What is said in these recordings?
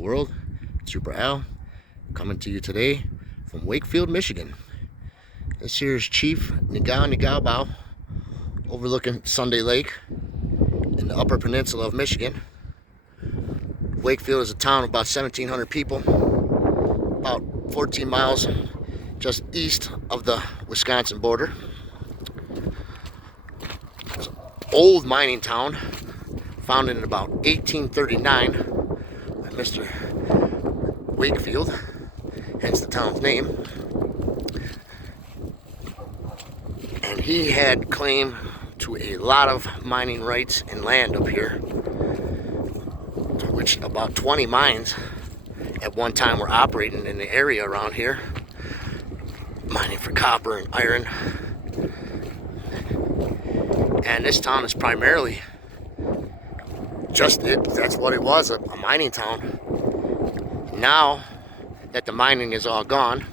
Hello world, it's Super Al coming to you today from Wakefield, Michigan. This here is Chief Nigao overlooking Sunday Lake in the Upper Peninsula of Michigan. Wakefield is a town of about 1,700 people, about 14 miles just east of the Wisconsin border. It's an old mining town, founded in about 1839 by Mr. Wakefield, hence the town's name. And he had claim to a lot of mining rights and land up here, to which about 20 mines at one time were operating in the area around here, mining for copper and iron. And this town is primarily just that's what it was, a mining town. Now that the mining is all gone,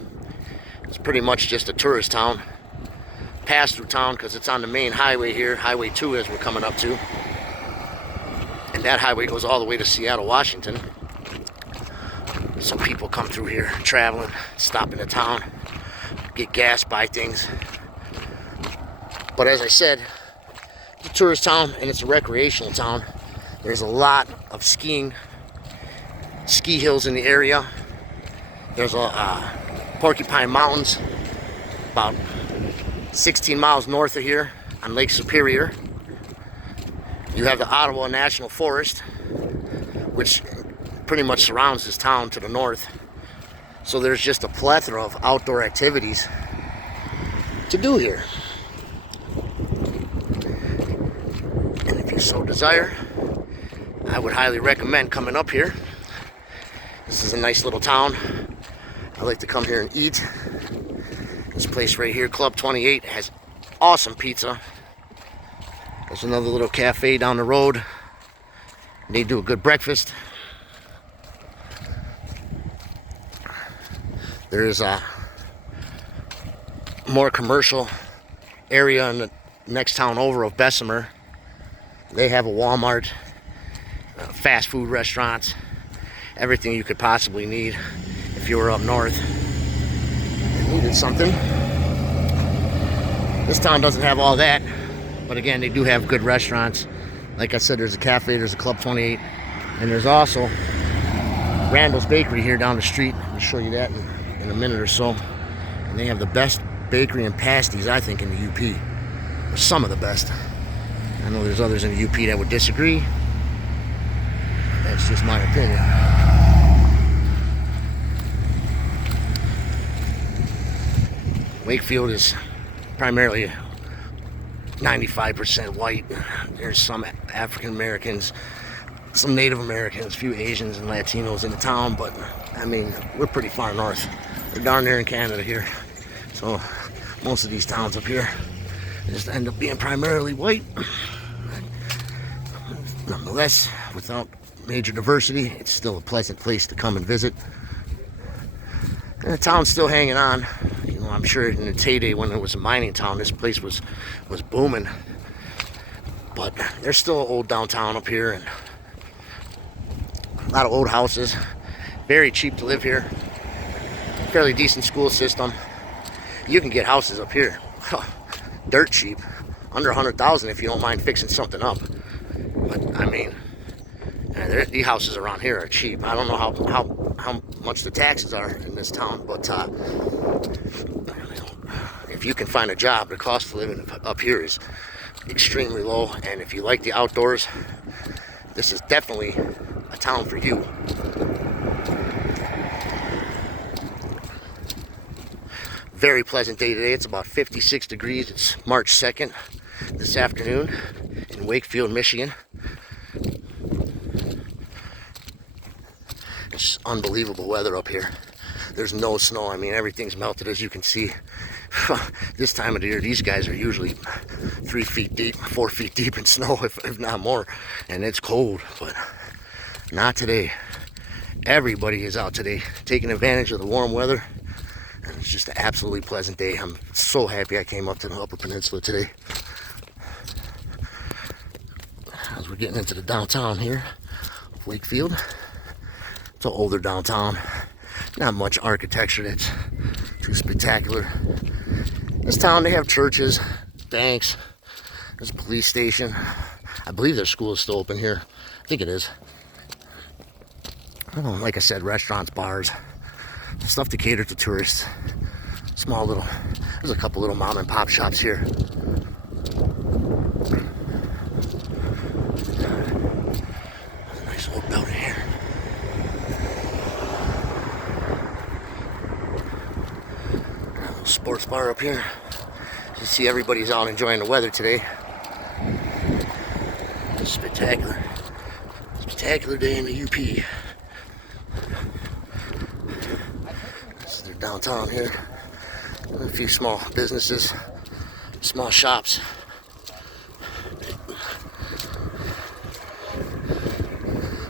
it's pretty much just a tourist town, pass-through town, because it's on the main highway here, Highway 2 as we're coming up to. And that highway goes all the way to Seattle, Washington. So people come through here traveling, stop in the town, get gas, buy things. But as I said, it's a tourist town and it's a recreational town. There's a lot of ski hills in the area. There's a Porcupine Mountains about 16 miles north of here on Lake Superior. You have the Ottawa National Forest, which pretty much surrounds this town to the north. So there's just a plethora of outdoor activities to do here. And if you so desire, I would highly recommend coming up here. This is a nice little town. I like to come here and eat. This place right here, Club 28, has awesome pizza. There's another little cafe down the road. They do a good breakfast. There is a more commercial area in the next town over of Bessemer. They have a Walmart, fast food restaurants, everything you could possibly need if you were up north and needed something. This town doesn't have all that, but again, they do have good restaurants. Like I said, there's a cafe, there's a Club 28, and there's also Randall's Bakery here down the street. I'll show you that in a minute or so. And they have the best bakery and pasties, I think, in the UP. Or some of the best. I know there's others in the UP that would disagree. That's just my opinion. Wakefield is primarily 95% white. There's some African Americans, some Native Americans, a few Asians and Latinos in the town, but I mean, we're pretty far north. We're down there in Canada here. So most of these towns up here just end up being primarily white. Nonetheless, without major diversity, it's still a pleasant place to come and visit. And the town's still hanging on. You know, I'm sure in its heyday when it was a mining town, this place was booming. But there's still an old downtown up here and a lot of old houses. Very cheap to live here. Fairly decent school system. You can get houses up here dirt cheap, under $100,000 if you don't mind fixing something up. But I mean, the houses around here are cheap. I don't know how much the taxes are in this town, but if you can find a job, the cost of living up here is extremely low. And if you like the outdoors, this is definitely a town for you. Very pleasant day today. It's about 56 degrees. It's March 2nd this afternoon in Wakefield, Michigan. It's unbelievable weather up here. There's no snow. I mean, everything's melted, as you can see. This time of the year, these guys are usually 3 feet deep, 4 feet deep in snow, if not more. And it's cold, but not today. Everybody is out today, taking advantage of the warm weather. And it's just an absolutely pleasant day. I'm so happy I came up to the Upper Peninsula today. As we're getting into the downtown here of Wakefield. It's an older downtown. Not much architecture that's too spectacular. This town, they have churches, banks. There's a police station. I believe their school is still open here. I think it is. Oh, like I said, restaurants, bars, stuff to cater to tourists. Small little, there's a couple little mom and pop shops here. Nice little building here. A little sports bar up here. You see everybody's out enjoying the weather today. It's spectacular. Spectacular day in the UP. This is their downtown here. A few small businesses, small shops.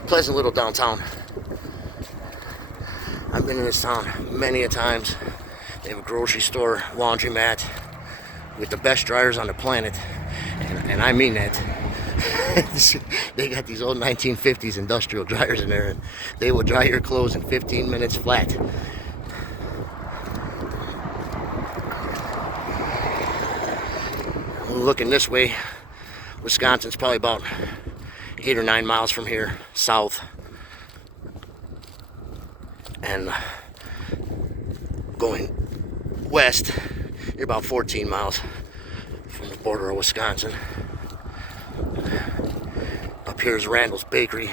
Pleasant little downtown. I've been in this town many a times. They have a grocery store, laundromat, with the best dryers on the planet. And I mean that. They got these old 1950s industrial dryers in there, and they will dry your clothes in 15 minutes flat. Looking this way, Wisconsin's probably about 8 or 9 miles from here, south. And going west, you're about 14 miles from the border of Wisconsin. Up here is Randall's Bakery.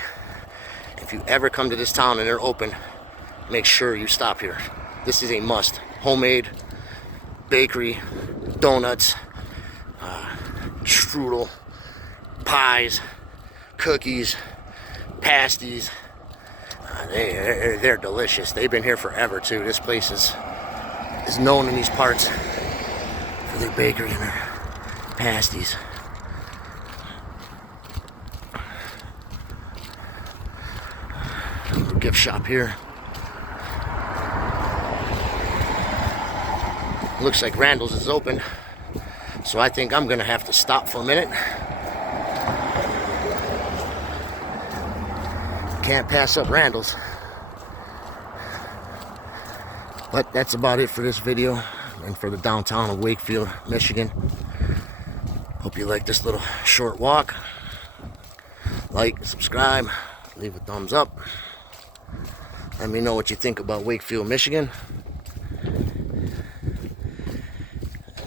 If you ever come to this town and they're open, make sure you stop here. This is a must. Homemade bakery, donuts, strudel, pies, cookies, pasties. They're delicious. They've been here forever too. This place is known in these parts for their bakery and their pasties. Little gift shop here. Looks like Randall's is open, so I think I'm gonna have to stop for a minute. Can't pass up Randall's. But that's about it for this video and for the downtown of Wakefield, Michigan. Hope you like this little short walk. Like, subscribe, leave a thumbs up. Let me know what you think about Wakefield, Michigan.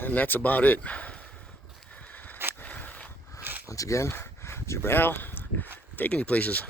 And that's about it. Once again, it's your Al, taking you places.